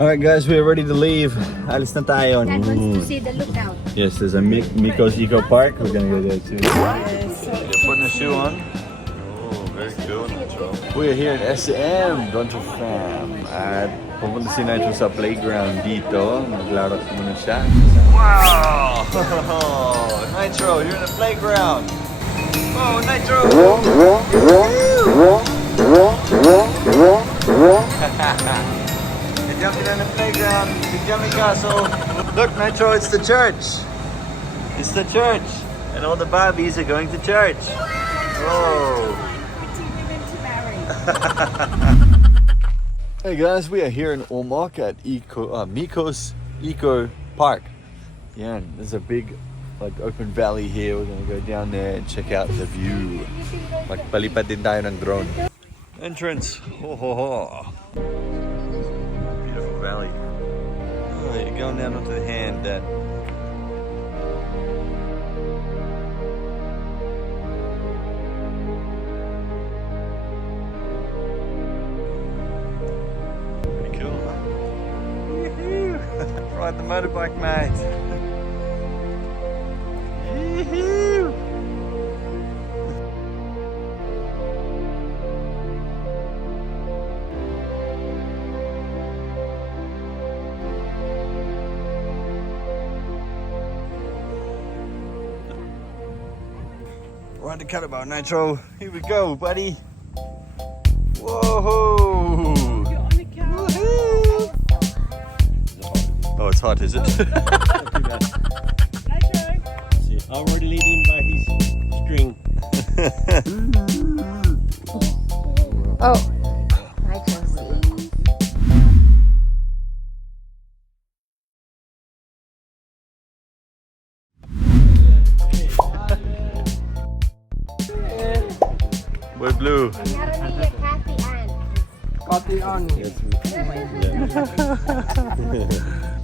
Alright guys, we are ready to leave. Alis na tayo. Dad wants to see the lookout. Yes, there's a Miko's Eco Park. We're gonna go there too. Yes. You're putting a shoe on? Oh, very cool, Nitro. We are here at SM, Dwantro Fam. At pupunta si Nitro sa playground dito. Maglaro muna siya. Wow! Nitro, you're in the playground. Oh, Nitro! You're jumping on the playground. You're jumping castle. Look, Nitro, it's the church. It's the church. And all the Barbies are going to church. Whoa. Hey guys, we are here in Ormoc at Miko's Eco Park. Yeah, there's a big open valley here. We're gonna go down there and check out the view. Magpalipad din tayo ng drone. Entrance. Ho ho ho. Beautiful valley. Oh, you're going down onto the hand, Dad. Pretty cool, huh? Woohoo! Ride the motorbike, mate. Woohoo! Ride the cuttabout, Nitro. Here we go, buddy. Whoa! You're on the couch. Oh, it's hot, is it? I'm already leading by his string. Oh, I can see. We're blue. Copy on.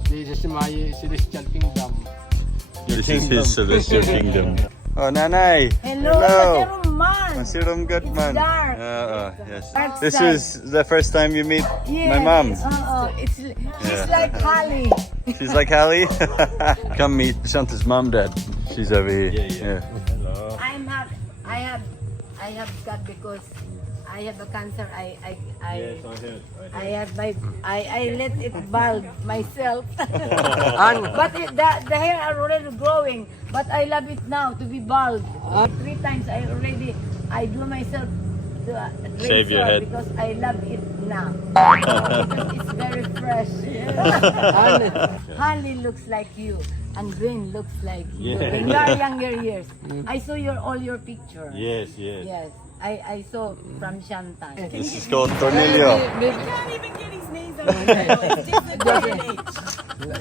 This is my celestial kingdom. This is his celestial kingdom. Oh, Nanay. Hello. Masirum good man. dark. Yes. Dark This side. is the first time you meet my mom. She's Yeah. like Holly. She's like Hallie. Come meet Shanta's mom, Dad. She's over here. Yeah. Hello. I have got because I have a cancer. Yes, I heard. I let it bald myself. But the hair are already growing. But I love it now to be bald. 3 times I do myself the Shave your head. because I love it now. Because it's very fresh. Honey looks like you. And Gwen looks like you. Yeah. In your younger years. I saw all your pictures. Yes. Yes, I saw from Shanta. This is called Tornillo. He can't even get his knees on the table. It's different day and age.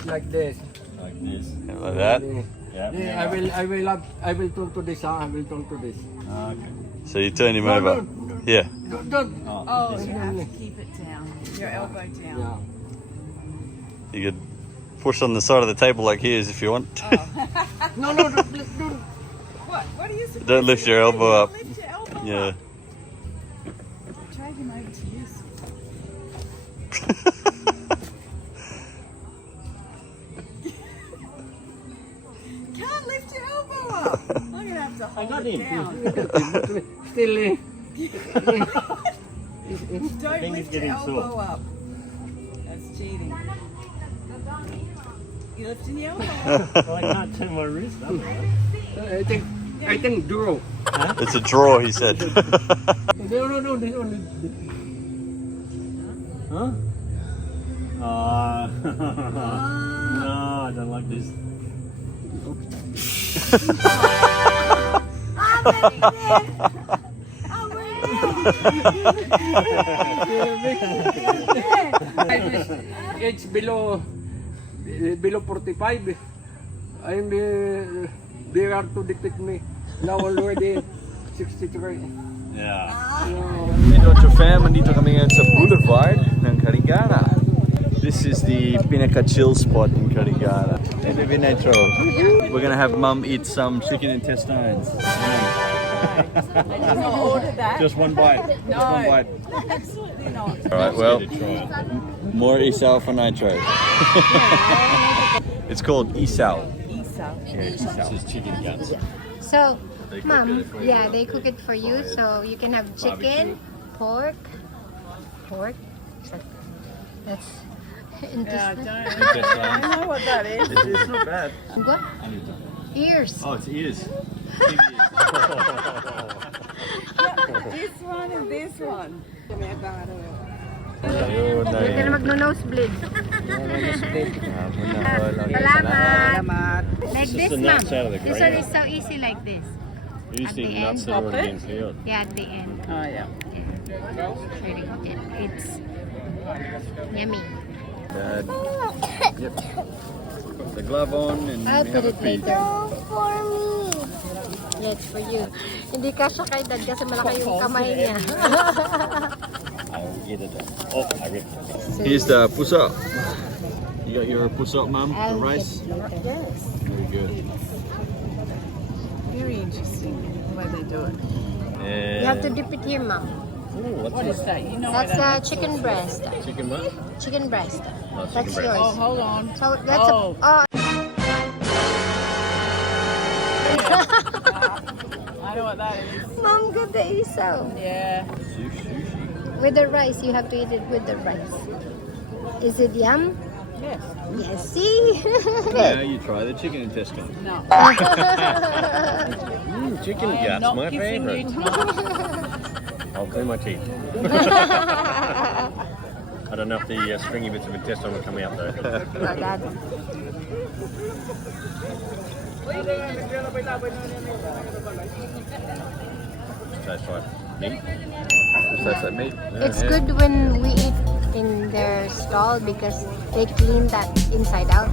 Like this. Like this. Like that. Yeah. I will turn to this. I will turn to this. Okay. So you turn him over. Yeah. Don't. Oh, you have to keep it down. Your elbow down. Yeah. You could push on the side of the table like he is if you want. No, don't. What are you supposed Don't lift your elbow up. Lift your elbow Yeah. up. Drag him over to you. Can't lift your elbow up. I'm gonna have to hold it down. Still. Fingers Don't lift your getting elbow sore. up. That's cheating. You lifting your elbow up? Well, I can't turn my wrist up. I think draw. It's a draw, he said. No. This only. Huh? No, I don't like this. It's below 45. I'm they are to detect me. Now already 63. Yeah. Dwantro Fam, andito kami ngayon sa boulevard ng Carigara. This is the pinaka-chill spot in Carigara. Hey, baby Nitro. We're gonna have Mum eat some chicken intestines. I did not order that. Just one bite. No. Just one bite. Absolutely not. All right, well, More isaw for nitrate. It's called isaw. Yeah, isaw. This is chicken guts. So, They cook mom, it for you. yeah, they cook it for you, so you can have chicken, pork. That's interesting. I know what that is. It's not bad. What? Ears. Oh, it's ears. This one and this one. Ayun, Huwag ka na magno-nosebleed. Salamat. Like This this, is the ma'am. nuts out of the This one grain. is so easy like this. You At see the nuts end. that are already been peeled. Yeah, at the end. Oh, yeah. It's yummy. Dad. Yep. Put the glove on and I'll we put have a it feed. later. For me. Yeah, it's for you. Hindi kasya kay dad kasi malaki yung kamay niya. I'll get it. Oh, I ripped it. Here's the pusa. You got your pusa, Mom? The I'll rice? Yes. Very good. Very interesting way they do it. And You have to dip it here, mom. Ooh, what's What this? is that? You know That's what the chicken breast. Chicken what? Chicken breast. Oh, That's chicken breast. Oh, yours. hold on. So that's Oh. I know what that is. Mom, got the isaw. Yeah. sushi. With the rice, you have to eat it with the rice. Is it yum? Yes. Yes, see? Now you try the chicken intestine. No. Chicken I am guts, not my kissing you favorite. tonight. I'll clean my teeth. I don't know if the stringy bits of intestine will come out though. Oh, God. Tastes like meat. Tastes like meat. It's good when we eat in their stall because they clean that inside out.